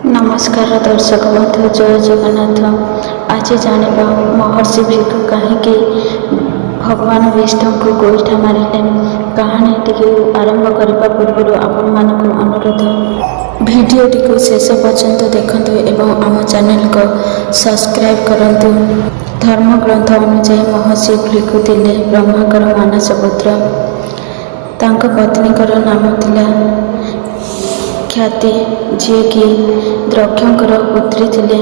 ନମସ୍କାର ଦର୍ଶକ ବନ୍ଧୁ, ଜୟ ଜଗନ୍ନାଥ। ଆଜି ଜାଣିବା ମହର୍ଷି ଭିକ୍ଷୁ କାହିଁକି ଭଗବାନ ବିଷ୍ଣୁଙ୍କୁ ଗୋଇଠା ମାରିଲେ। କାହାଣୀଟିକୁ ଆରମ୍ଭ କରିବା ପୂର୍ବରୁ ଆପଣମାନଙ୍କୁ ଅନୁରୋଧ, ଭିଡ଼ିଓଟିକୁ ଶେଷ ପର୍ଯ୍ୟନ୍ତ ଦେଖନ୍ତୁ ଏବଂ ଆମ ଚ୍ୟାନେଲକୁ ସବସ୍କ୍ରାଇବ୍ କରନ୍ତୁ। ଧର୍ମଗ୍ରନ୍ଥ ଅନୁଯାୟୀ ମହର୍ଷି ଭିକ୍ଷୁ ଥିଲେ ବ୍ରହ୍ମାଙ୍କର ମାନସ ପୁତ୍ର। ତାଙ୍କ ପତ୍ନୀଙ୍କର ନାମ ଥିଲା ଖ୍ୟାତି, ଯିଏକି ଦକ୍ଷଙ୍କର ପୁତ୍ରୀ ଥିଲେ।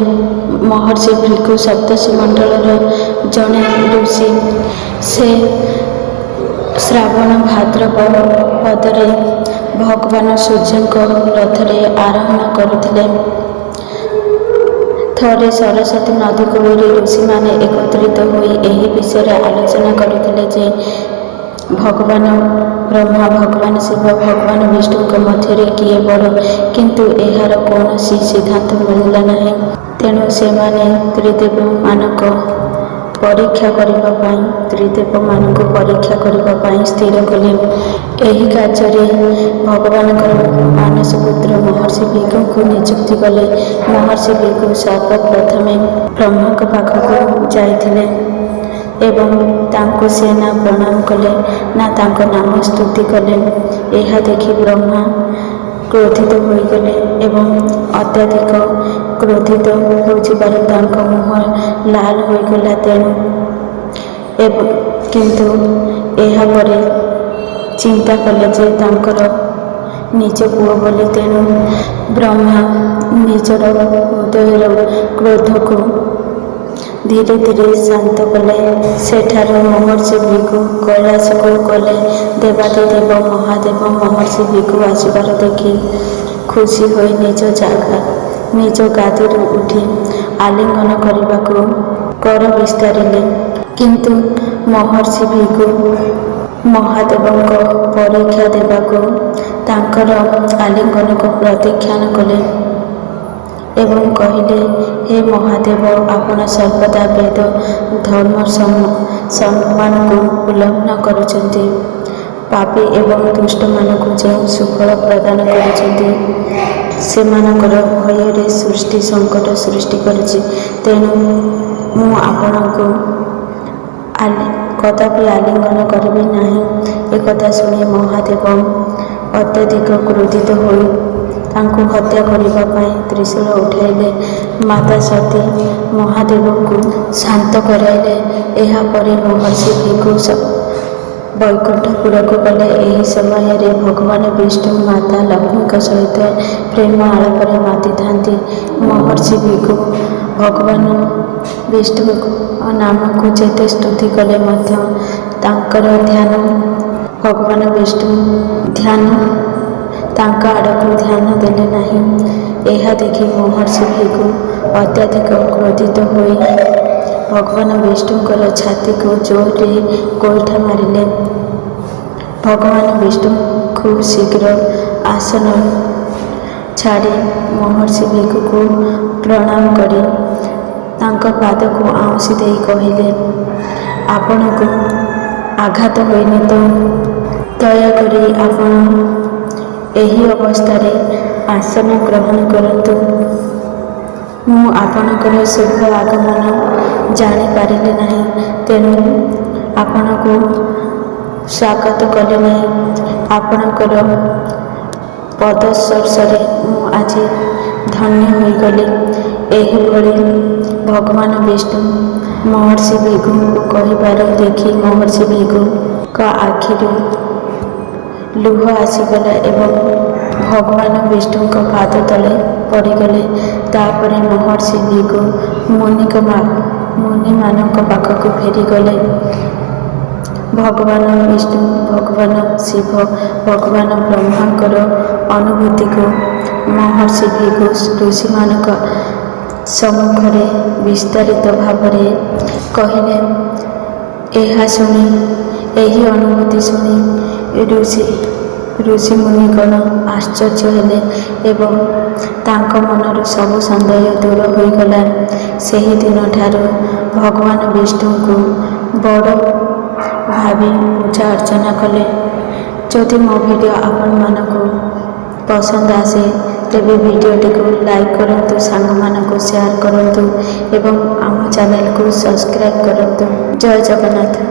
ମହର୍ଷି ଭିକ୍ଷୁ ସପ୍ତର୍ଷି ମଣ୍ଡଳର ଜଣେ ଋଷି। ସେ ଶ୍ରାବଣ ଭାଦ୍ରପଦରେ ଭଗବାନ ସୂର୍ଯ୍ୟଙ୍କ ରଥରେ ଆରୋହଣ କରୁଥିଲେ। ଥରେ ସରସ୍ୱତୀ ନଦୀ କୂଳରେ ଋଷିମାନେ ଏକତ୍ରିତ ହୋଇ ଏହି ବିଷୟରେ ଆଲୋଚନା କରୁଥିଲେ ଯେ ଭଗବାନ ବ୍ରହ୍ମା, ଭଗବାନ ଶିବ, ଭଗବାନ ବିଷ୍ଣୁଙ୍କ ମଧ୍ୟରେ କିଏ ବଡ଼। କିନ୍ତୁ ଏହାର କୌଣସି ସିଦ୍ଧାନ୍ତ ମିଳିଲା ନାହିଁ। ତେଣୁ ସେମାନେ ତ୍ରିଦେବମାନଙ୍କୁ ପରୀକ୍ଷା କରିବା ପାଇଁ ସ୍ଥିର କଲେ। ଏହି କାର୍ଯ୍ୟରେ ଭଗବାନଙ୍କର ମାନସ ପୁତ୍ର ମହର୍ଷି ଭିକ୍ଷୁଙ୍କୁ ନିଯୁକ୍ତ କଲେ। ମହର୍ଷି ଭିକ୍ଷୁ ସର୍ବପ୍ରଥମେ ବ୍ରହ୍ମାଙ୍କ ପାଖକୁ ଯାଇଥିଲେ ଏବଂ ତାଙ୍କୁ ସେ ନା ପ୍ରଣାମ କଲେ ନା ତାଙ୍କ ନାମ ସ୍ତୁତି କଲେ। ଏହା ଦେଖି ବ୍ରହ୍ମା କ୍ରୋଧିତ ହୋଇଗଲେ ଏବଂ ଅତ୍ୟଧିକ କ୍ରୋଧିତ ହୋଇଯିବାରୁ ତାଙ୍କ ମୁହଁ ଲାଲ ହୋଇଗଲା। କିନ୍ତୁ ଏହାପରେ ଚିନ୍ତା କଲେ ଯେ ତାଙ୍କର ନିଜ ପୁଅ ବୋଲି। ତେଣୁ ବ୍ରହ୍ମା ନିଜର ହୃଦୟର କ୍ରୋଧକୁ ଧୀରେ ଧୀରେ ଶାନ୍ତ କଲେ। ସେଠାରୁ ମହର୍ଷି ଭିକ୍ଷୁ କୈଳାସକୁ ଗଲେ। ଦେବାଧିଦେବ ମହାଦେବ ମହର୍ଷି ଭିକ୍ଷୁ ଆସିବାର ଦେଖି ଖୁସି ହୋଇ ନିଜ ଗାଦିରୁ ଉଠି ଆଲିଙ୍ଗନ କରିବାକୁ କର ବିସ୍ତାରିଲେ। କିନ୍ତୁ ମହର୍ଷି ଭିକ୍ଷୁ ମହାଦେବଙ୍କ ପରୀକ୍ଷା ଦେବାକୁ ତାଙ୍କର ଆଲିଙ୍ଗନକୁ ପ୍ରତ୍ୟାଖ୍ୟାନ କଲେ ଏବଂ କହିଲେ, ହେ ମହାଦେବ, ଆପଣ ସର୍ବଦା ବେଦ ଧର୍ମ ସମ୍ମାନକୁ ଉଲ୍ଲଂଘନ କରୁଛନ୍ତି। ପାପୀ ଏବଂ ଦୁଷ୍ଟମାନଙ୍କୁ ଯେଉଁ ସୁଫଳ ପ୍ରଦାନ କରୁଛନ୍ତି, ସେମାନଙ୍କର ଭୟରେ ସୃଷ୍ଟି ସଙ୍କଟ ସୃଷ୍ଟି କରିଛି। ତେଣୁ ମୁଁ ଆପଣଙ୍କୁ କଦାପି ଆଲିଙ୍ଗନ କରିବି ନାହିଁ। ଏକଥା ଶୁଣି ମହାଦେବ ଅତ୍ୟଧିକ କ୍ରୋଧିତ ହୋଇ ତାଙ୍କୁ ହତ୍ୟା କରିବା ପାଇଁ ତ୍ରିଶୂଳ ଉଠାଇଲେ। ମାତା ସତୀ ମହାଦେବଙ୍କୁ ଶାନ୍ତ କରାଇଲେ। ଏହାପରେ ମହର୍ଷି ଭିକ୍ଷୁ ବୈକୁଣ୍ଠପୁରକୁ ଗଲେ। ଏହି ସମୟରେ ଭଗବାନ ବିଷ୍ଣୁ ମାତା ଲକ୍ଷ୍ମୀଙ୍କ ସହିତ ପ୍ରେମ ଆଳାପରେ ମାତିଥାନ୍ତି। ମହର୍ଷି ଭିକ୍ଷୁ ଭଗବାନ ବିଷ୍ଣୁଙ୍କ ନାମକୁ ଯେତେ ସ୍ତୁତି କଲେ ମଧ୍ୟ ତାଙ୍କର ଭଗବାନ ବିଷ୍ଣୁ ତାଙ୍କ ଆଡ଼କୁ ଧ୍ୟାନ ଦେଲେ ନାହିଁ। ଏହା ଦେଖି ମହର୍ଷି ଭିକ୍ଷୁ ଅତ୍ୟଧିକ କ୍ରୋଧିତ ହୋଇ ଭଗବାନ ବିଷ୍ଣୁଙ୍କର ଛାତିକୁ ଜୋରରେ ଗୋଇଠା ମାରିଲେ। ଭଗବାନ ବିଷ୍ଣୁ ଖୁବ୍ ଶୀଘ୍ର ଆସନ ଛାଡ଼ି ମହର୍ଷି ଭିକ୍ଷୁଙ୍କୁ ପ୍ରଣାମ କରି ତାଙ୍କ ପାଦକୁ ଆଉଁସି ଦେଇ କହିଲେ, ଆପଣଙ୍କୁ ଆଘାତ ହୋଇନି ତ? ଦୟାକରି ଆପଣ ଏହି ଅବସ୍ଥାରେ ଆସନ ଗ୍ରହଣ କରନ୍ତୁ। ମୁଁ ଆପଣଙ୍କର ଶୁଭ ଆଗମନ ଜାଣିପାରିଲି ନାହିଁ, ତେଣୁ ଆପଣଙ୍କୁ ସ୍ୱାଗତ କଲି ନାହିଁ। ଆପଣଙ୍କର ପଦସ୍ପର୍ଶରେ ମୁଁ ଆଜି ଧନ୍ୟ ହୋଇଗଲି। ଏହିଭଳି ଭଗବାନ ବିଷ୍ଣୁ ମହର୍ଷି ଭିକ୍ଷୁଙ୍କୁ କହିବାର ଦେଖି ମହର୍ଷି ଭିକ୍ଷୁଙ୍କ ଆଖିରୁ ଲୁହ ଆସିଗଲା ଏବଂ ଭଗବାନ ବିଷ୍ଣୁଙ୍କ ପାଦ ତଳେ ପଡ଼ିଗଲେ। ତାପରେ ମହର୍ଷି ଭିକ୍ଷୁ ମୁନିମାନଙ୍କ ପାଖକୁ ଫେରିଗଲେ। ଭଗବାନ ବିଷ୍ଣୁ, ଭଗବାନ ଶିବ, ଭଗବାନ ବ୍ରହ୍ମାଙ୍କର ଅନୁଭୂତିକୁ ମହର୍ଷି ଭିକ୍ଷୁ ଋଷିମାନଙ୍କ ସମ୍ମୁଖରେ ବିସ୍ତାରିତ ଭାବରେ କହିଲେ। ଏହି ଅନୁଭୂତି ଶୁଣି ଋଷିମୁନିଗଣ ଆଶ୍ଚର୍ଯ୍ୟ ହେଲେ ଏବଂ ତାଙ୍କ ମନରୁ ସବୁ ସନ୍ଦେହ ଦୂର ହୋଇଗଲା। ସେହିଦିନଠାରୁ ଭଗବାନ ବିଷ୍ଣୁଙ୍କୁ ବଡ଼ ଭାବି ପୂଜା ଅର୍ଚ୍ଚନା କଲେ। ଯଦି ମୋ ଭିଡ଼ିଓ ଆପଣମାନଙ୍କୁ ପସନ୍ଦ ଆସେ ତେବେ ଭିଡ଼ିଓଟିକୁ ଲାଇକ୍ କରନ୍ତୁ, ସାଙ୍ଗମାନଙ୍କୁ ସେୟାର କରନ୍ତୁ ଏବଂ ଆମ ଚ୍ୟାନେଲକୁ ସବସ୍କ୍ରାଇବ୍ କରନ୍ତୁ। ଜୟ ଜଗନ୍ନାଥ।